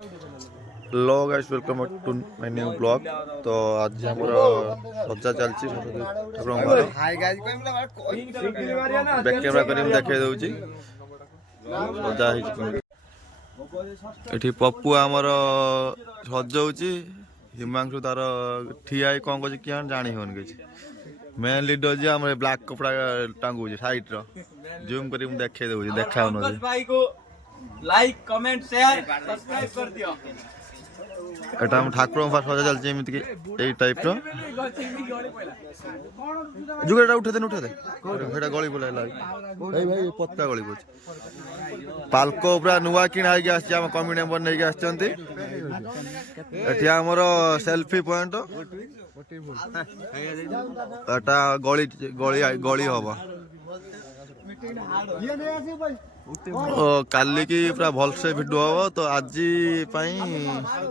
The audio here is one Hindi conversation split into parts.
Hello guys welcome to my new blog. तो आज हमर सज्जा चलची ठाकुर बैक कैमरा करी देखे दउची सज्जा हिच एठी पप्पू हमर सजौची हिमांशु तार ठिया कौन कर जानी होन कि मेन लीडर जी हमर ब्लैक कपड़ा टांगू साइड रो जूम करी देखे दउची देखा लाइक कमेंट शेयर सब्सक्राइब कर दियो। एटा हम ठाकुर पास सजा चलची एमिति कि एई टाइप रो जुगेटा उठे दे हेटा गली बोला भाई भाई पत्ता गली बोच पालको पूरा नुआ किणा आइ आछि हम कमिटी मेंबर नै आछंती एठी हमर सेल्फी पॉइंट एटा गली गली गली होबा काली की पूरा भल से वीडियो हम तो आज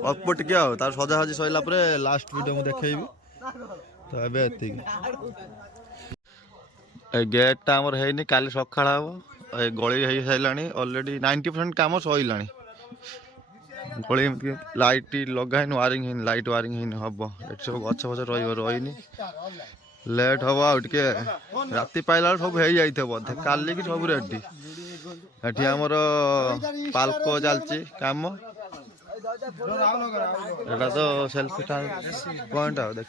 अल्प टिके तार सजा सजी सरला लास्ट वीडियो मुझे देखी तो एति गेटा आमर है काली सकाळ हम गली हो सारा अलरेडी 90% काम सरला गली लाइट लगाइन वारिंग लाइट वारिंग हम ये सब गछ फछ रही लेट हम आगे राति पाइला सब हो जाइए बोधे काली की सब रेडी एठी हमर पाल्को चलची काम एटा तो सेल्फी पॉइंट आ देख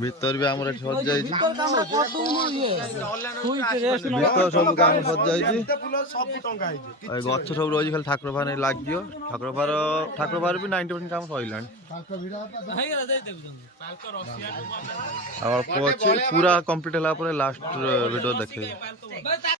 भीतर भी हमर सज जाई भीतर सब काम सज जाई गछ सब रही खाली ठाकुर भार लागियो ठाकुर भार भी 90% काम सइलानी अल्प अच्छी पूरा कंप्लीट होला लास्ट वीडियो देखे।